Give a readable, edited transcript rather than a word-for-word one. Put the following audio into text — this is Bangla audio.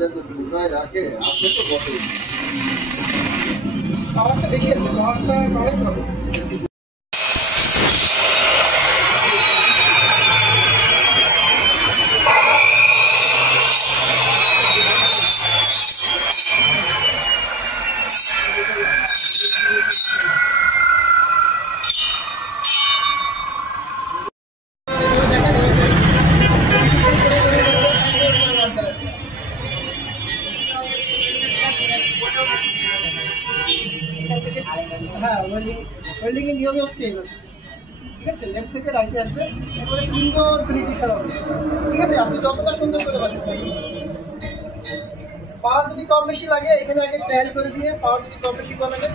এটা তো কোথায় রাখে আপনি তো বটে পাওয়ারটা বেশি আছে, পাওয়ারটা বাড়াইতে হবে। হ্যাঁ, ওয়েল্ডিং এর নিয়মই হচ্ছে এইভাবে, ঠিক আছে? লেফট থেকে রাইটে আসবে, এবারে সুন্দর ফিনিশিং হবে, ঠিক আছে? আপনি যতটা সুন্দর করে বানাতে পারেন। পাওয়ার যদি কম বেশি লাগে এখানে আগে ট্রায়াল করে দিয়ে, পাওয়ার যদি কম বেশি কম লাগে